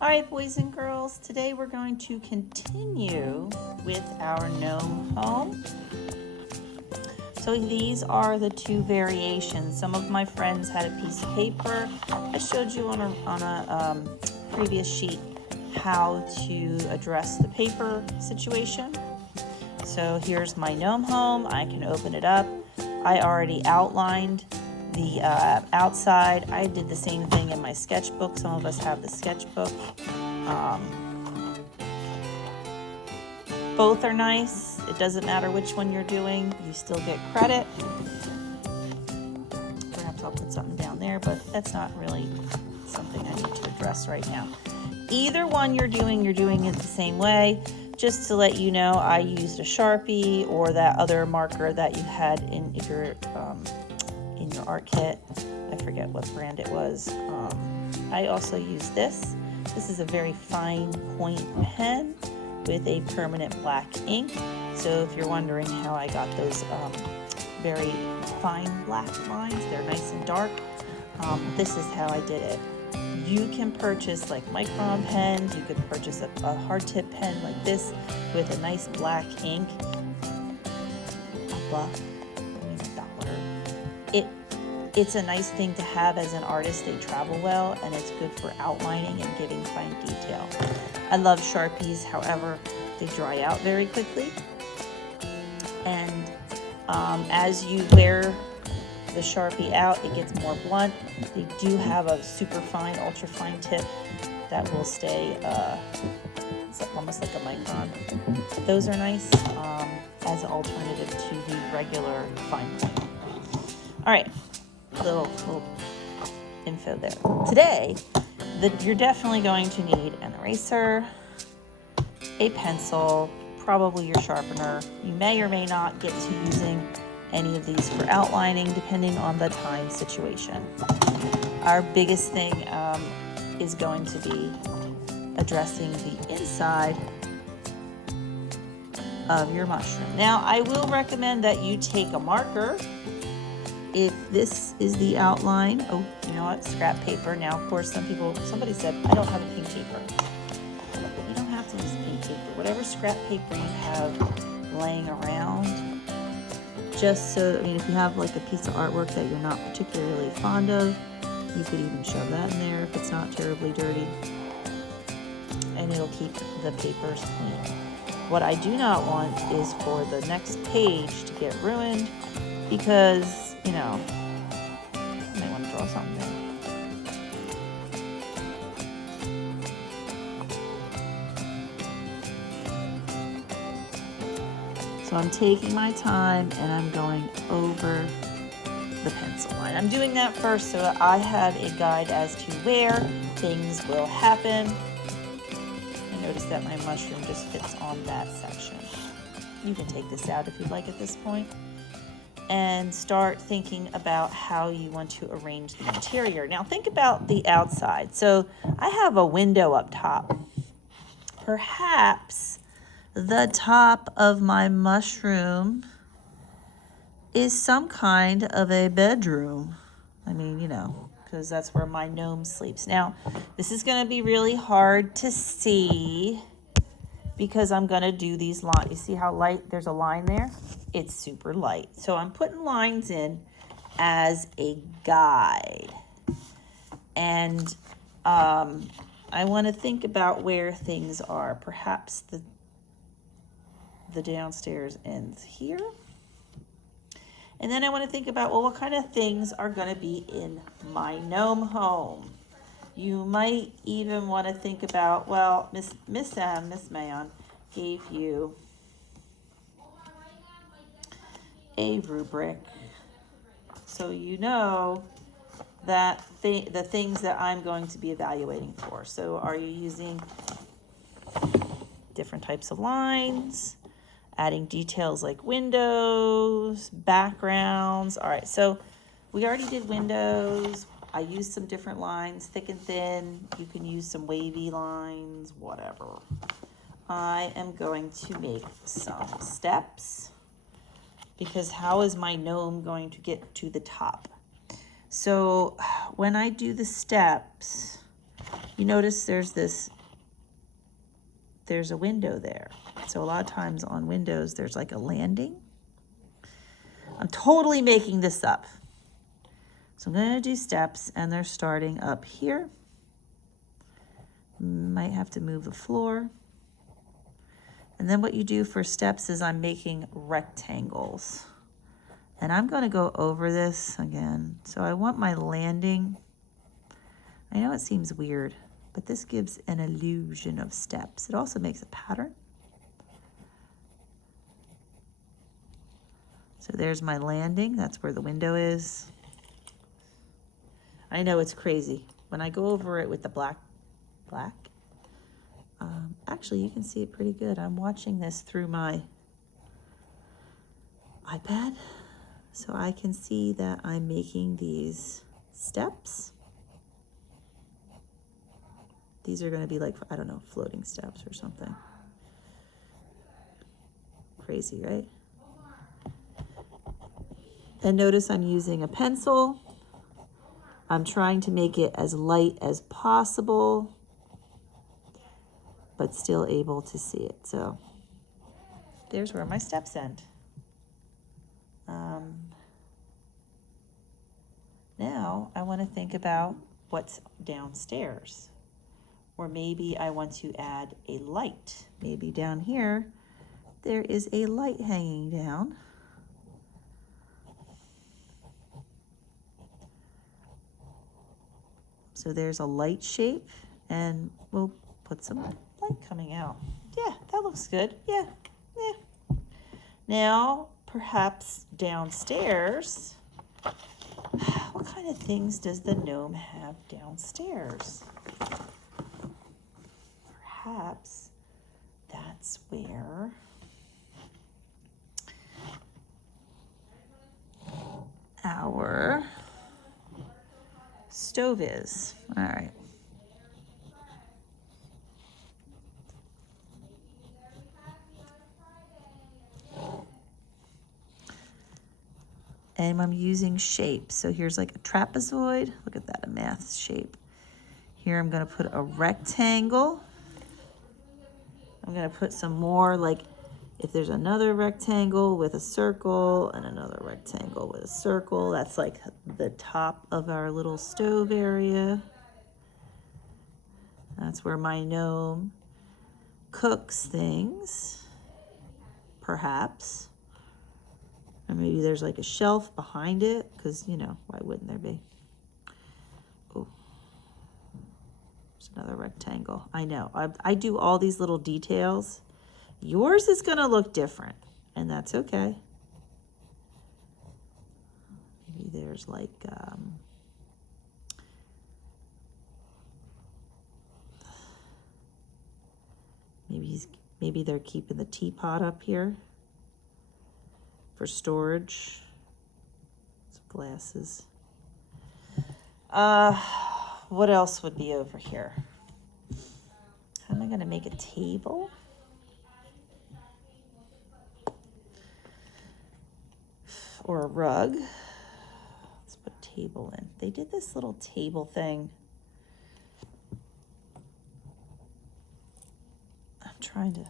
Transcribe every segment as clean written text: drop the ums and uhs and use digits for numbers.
All right, boys and girls, today we're going to continue with our gnome home. So these are the two variations. Some of my friends had a piece of paper. I showed you on a previous sheet how to address the paper situation. So here's my gnome home. I can open it up. I already outlined the outside. I did the same thing in my sketchbook. Some of us have the sketchbook. Both are nice. It doesn't matter which one you're doing. You still get credit. Perhaps I'll put something down there, but that's not really something I need to address right now. Either one you're doing it the same way. Just to let you know, I used a Sharpie or that other marker that you had in your art kit. I forget what brand it was. I also use this. This is a very fine point pen with a permanent black ink. So if you're wondering how I got those very fine black lines, they're nice and dark. This is how I did it. You can purchase like micron pens. You could purchase a hard tip pen like this with a nice black ink. It's a nice thing to have as an artist. They travel well, and it's good for outlining and giving fine detail. I love Sharpies, however, they dry out very quickly. And as you wear the Sharpie out, it gets more blunt. They do have a super fine, ultra fine tip that will stay, it's almost like a micron. Those are nice as an alternative to the regular fine point. All right, little info there. Today, you're definitely going to need an eraser, a pencil, probably your sharpener. You may or may not get to using any of these for outlining depending on the time situation. Our biggest thing is going to be addressing the inside of your mushroom. Now, I will recommend that you take a marker. If this is the outline, oh, you know what, scrap paper. Now, of course, somebody said, I don't have a pink paper. You don't have to use pink paper. Whatever scrap paper you have laying around, just so, if you have like a piece of artwork that you're not particularly fond of, you could even shove that in there if it's not terribly dirty, and it'll keep the papers clean. What I do not want is for the next page to get ruined because, you may want to draw something there. So I'm taking my time and I'm going over the pencil line. I'm doing that first so that I have a guide as to where things will happen. I notice that my mushroom just fits on that section. You can take this out if you'd like at this point and start thinking about how you want to arrange the interior. Now think about the outside. So I have a window up top. Perhaps the top of my mushroom is some kind of a bedroom. Because that's where my gnome sleeps. Now, this is going to be really hard to see because I'm going to do these lines. You see how light, there's a line there? It's super light. So I'm putting lines in as a guide. And I want to think about where things are. Perhaps the downstairs ends here. And then I want to think about, well, what kind of things are going to be in my gnome home? You might even want to think about, well, Miss Mayon gave you a rubric. So you know that the things that I'm going to be evaluating for. So are you using different types of lines? Adding details like windows, backgrounds. All right, so we already did windows. I used some different lines, thick and thin. You can use some wavy lines, whatever. I am going to make some steps because how is my gnome going to get to the top? So when I do the steps, You notice there's a window there. So a lot of times on windows, there's like a landing. I'm totally making this up. So I'm going to do steps, and they're starting up here. Might have to move the floor. And then what you do for steps is I'm making rectangles. And I'm going to go over this again. So I want my landing. I know it seems weird, but this gives an illusion of steps. It also makes a pattern. So there's my landing. That's where the window is. I know it's crazy. When I go over it with the black, actually you can see it pretty good. I'm watching this through my iPad, so I can see that I'm making these steps. These are going to be like, I don't know, floating steps or something. Crazy, right? And notice I'm using a pencil. I'm trying to make it as light as possible, but still able to see it. So there's where my steps end. Now I want to think about what's downstairs. Or maybe I want to add a light. Maybe down here, there is a light hanging down. So there's a light shape, and we'll put some light coming out. Yeah, that looks good. Yeah. Now, perhaps downstairs, what kind of things does the gnome have downstairs? Perhaps that's where our stove is. All right. And I'm using shapes. So here's like a trapezoid. Look at that, a math shape. Here I'm going to put a rectangle. I'm going to put some more, like if there's another rectangle with a circle and another rectangle with a circle, that's like the top of our little stove area. That's where my gnome cooks things, perhaps. And maybe there's like a shelf behind it, because, you know, why wouldn't there be? Oh, there's another rectangle. I know. I do all these little details. Yours is going to look different, and that's okay. Maybe there's like, maybe they're keeping the teapot up here for storage. Some glasses. What else would be over here? How am I going to make a table? Or a rug. Let's put a table in. They did this little table thing. I'm trying to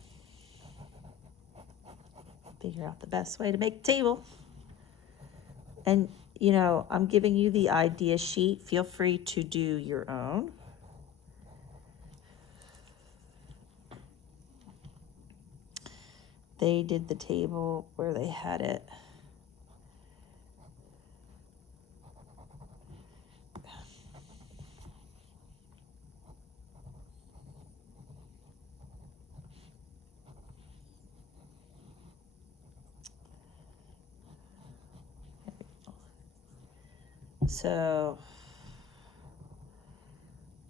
figure out the best way to make a table. And, you know, I'm giving you the idea sheet. Feel free to do your own. They did the table where they had it. So,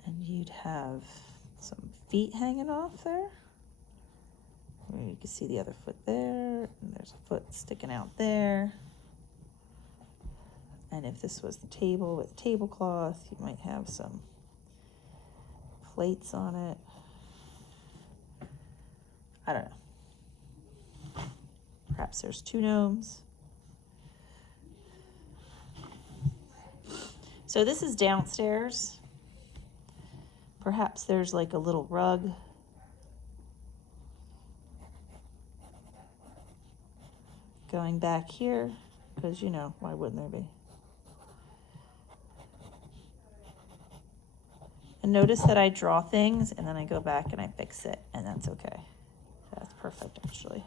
and you'd have some feet hanging off there. You can see the other foot there, and there's a foot sticking out there. And if this was the table with tablecloth, you might have some plates on it. I don't know. Perhaps there's two gnomes. So this is downstairs. perhaps there's like a little rug. Going back here, because you know, why wouldn't there be? And notice that I draw things and then I go back and I fix it, and that's okay. That's perfect, actually.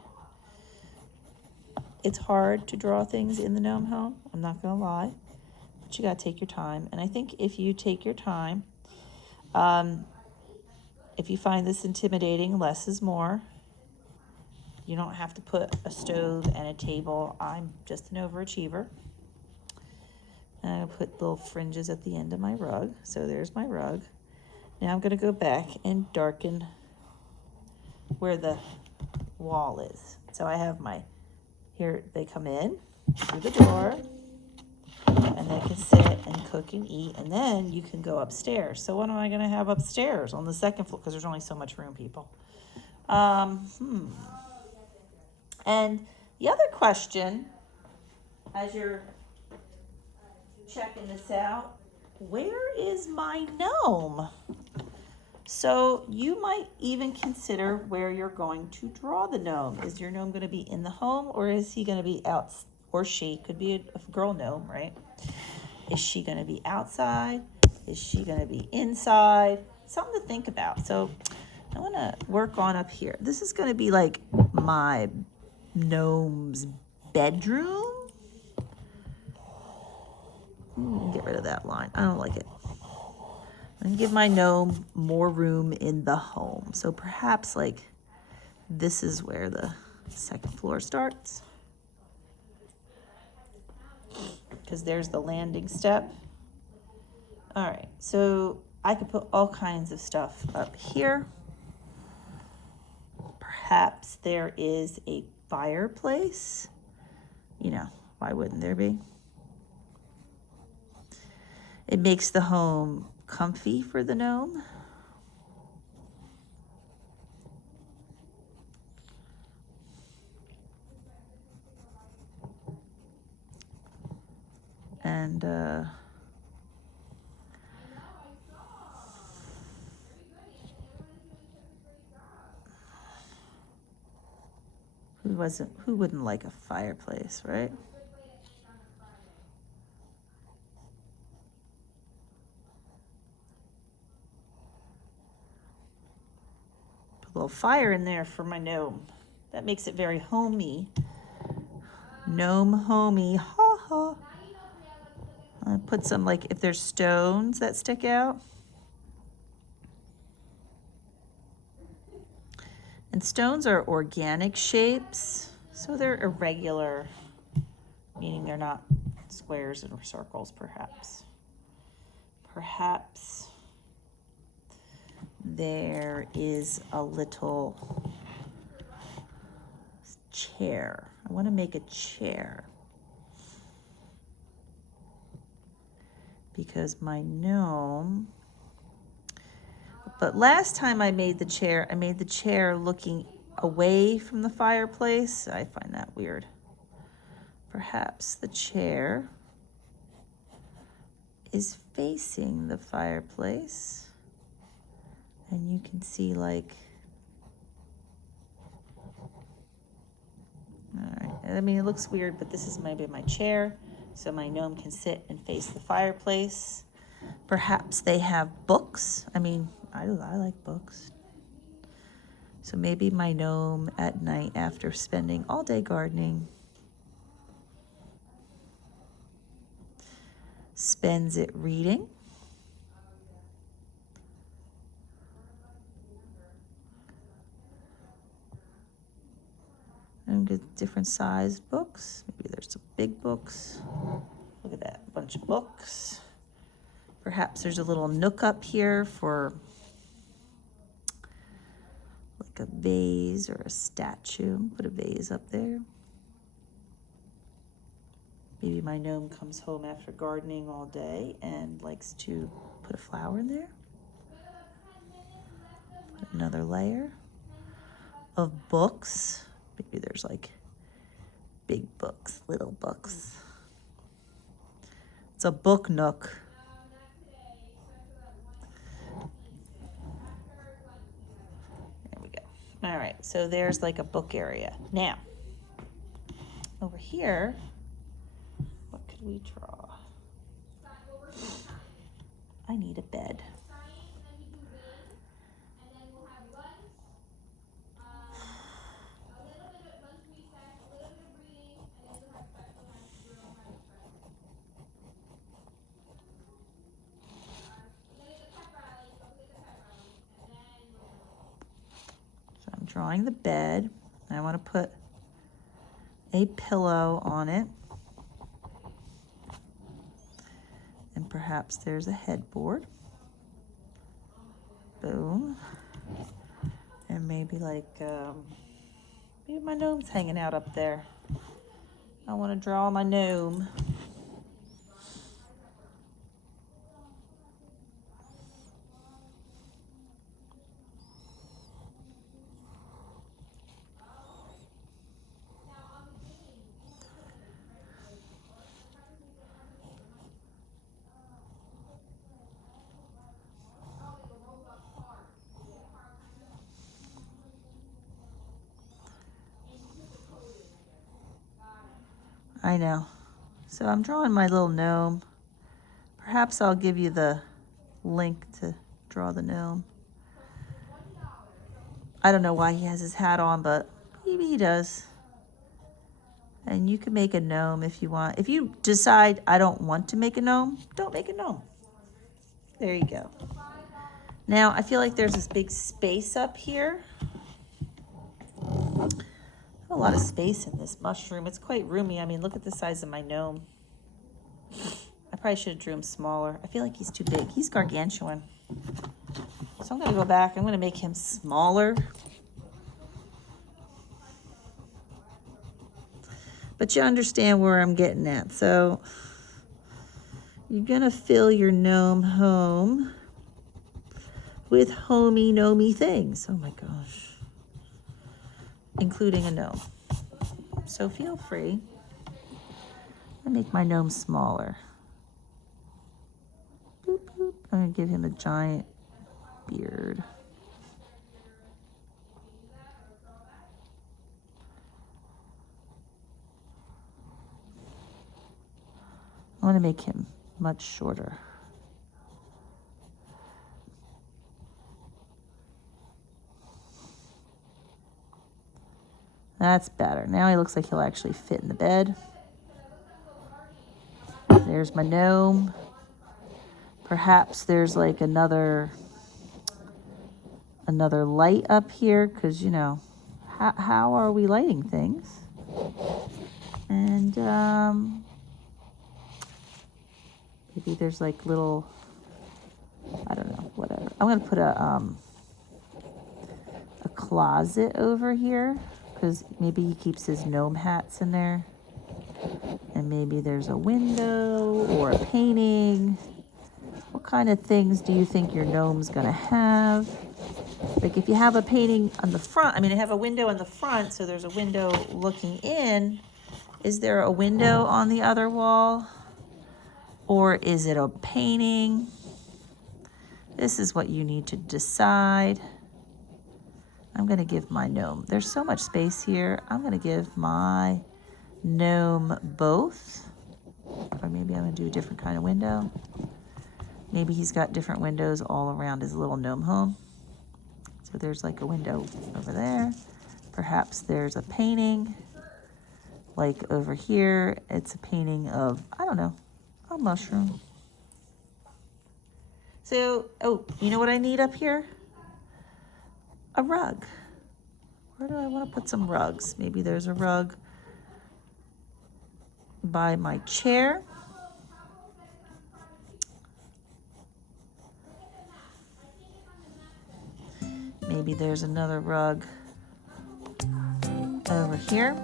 It's hard to draw things in the gnome home, I'm not gonna lie, but you gotta take your time. And I think if you take your time, if you find this intimidating, less is more. You don't have to put a stove and a table. I'm just an overachiever. And I'm gonna put little fringes at the end of my rug. So there's my rug. Now I'm gonna go back and darken where the wall is. So I have my, here they come in through the door and they can sit and cook and eat, and then you can go upstairs. So what am I gonna have upstairs on the second floor? Because there's only so much room, people. And the other question, as you're checking this out, where is my gnome? So you might even consider where you're going to draw the gnome. Is your gnome going to be in the home, or is he going to be out, or she could be a girl gnome, right? Is she going to be outside? Is she going to be inside? Something to think about. So I want to work on up here. This is going to be like my gnome's bedroom. Get rid of that line. I don't like it. I'm gonna give my gnome more room in the home. So perhaps like this is where the second floor starts, because there's the landing step. All right, so I could put all kinds of stuff up here. Perhaps there is a fireplace. You know, why wouldn't there be? It makes the home comfy for the gnome. And who wouldn't like a fireplace, right? Put a little fire in there for my gnome. That makes it very homey. Gnome homey, ha ha. I put some, like, if there's stones that stick out. And stones are organic shapes, so they're irregular, meaning they're not squares or circles, perhaps. Perhaps there is a little chair. I want to make a chair, because my gnome, but last time I made the chair looking away from the fireplace. I find that weird. Perhaps the chair is facing the fireplace, and you can see, like, all right, I mean, it looks weird, but this is maybe my chair, so my gnome can sit and face the fireplace. Perhaps they have books. I mean, I like books. So maybe my gnome at night, after spending all day gardening, spends it reading. And get different sized books. Maybe there's some big books. Look at that, a bunch of books. Perhaps there's a little nook up here for like a vase or a statue. Put a vase up there. Maybe my gnome comes home after gardening all day and likes to put a flower in there. Put another layer of books. Maybe there's like big books, little books. It's a book nook. All right, so there's like a book area. Now, over here, what could we draw? I need a bed. So I'm drawing the bed. I want to put a pillow on it. And perhaps there's a headboard. Boom. And maybe like, maybe my gnome's hanging out up there. I want to draw my gnome. I know. So I'm drawing my little gnome. Perhaps I'll give you the link to draw the gnome. I don't know why he has his hat on, but maybe he does. And you can make a gnome if you want. If you decide I don't want to make a gnome, don't make a gnome. There you go. Now I feel like there's this big space up here. A lot of space in this mushroom. It's quite roomy. I mean, look at the size of my gnome. I probably should have drew him smaller. I feel like he's too big. He's gargantuan. So I'm going to go back. I'm going to make him smaller. But you understand where I'm getting at. So you're going to fill your gnome home with homey, gnomey things. Oh my gosh. Including a gnome. So feel free. I make my gnome smaller. Boop, boop. I'm going to give him a giant beard. I want to make him much shorter. That's better. Now he looks like he'll actually fit in the bed. There's my gnome. Perhaps there's like another light up here, because, you know, how are we lighting things? And maybe there's like little, I don't know, whatever. I'm going to put a closet over here, because maybe he keeps his gnome hats in there. And maybe there's a window or a painting. What kind of things do you think your gnome's going to have? Like if you have a painting on the front, I mean, I have a window on the front, so there's a window looking in. Is there a window on the other wall? Or is it a painting? This is what you need to decide. I'm going to give my gnome, there's so much space here, I'm going to give my gnome both. Or maybe I'm going to do a different kind of window. Maybe he's got different windows all around his little gnome home. So there's like a window over there. Perhaps there's a painting. Like over here, it's a painting of, I don't know, a mushroom. So, oh, you know what I need up here? A rug. Where do I want to put some rugs? Maybe there's a rug by my chair. Maybe there's another rug over here.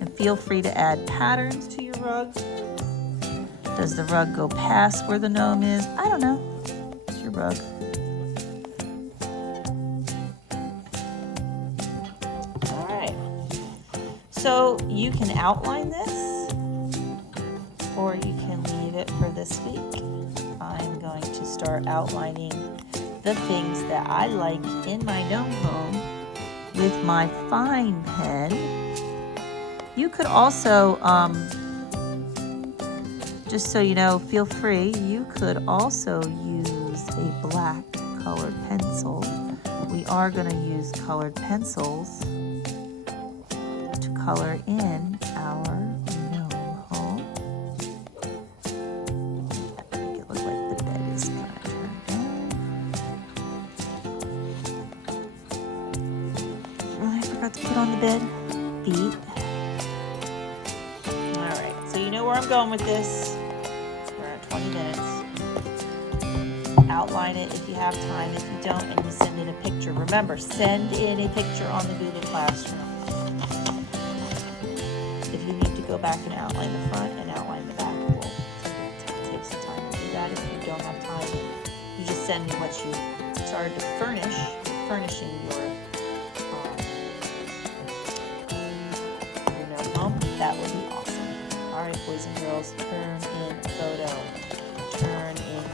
And feel free to add patterns to your rugs. Does the rug go past where the gnome is? I don't know. It's your rug. All right. So you can outline this, or you can leave it for this week. I'm going to start outlining the things that I like in my gnome home with my fine pen. You could also, just so you know, feel free, you could also use a black colored pencil. We are going to use colored pencils to color in our gnome home. Make it look like the bed is kind of turned down. I forgot to put on the bed feet. Alright, so you know where I'm going with this. We're at 20 minutes. Outline it if you have time. If you don't, and you send in a picture. Remember, send in a picture on the Google Classroom. If you need to go back and outline the front and outline the back, we'll take some time to do that. If you don't have time, you just send me what you started to furnishing your gnome home. That would be awesome. All right, boys and girls, turn in photo. Turn in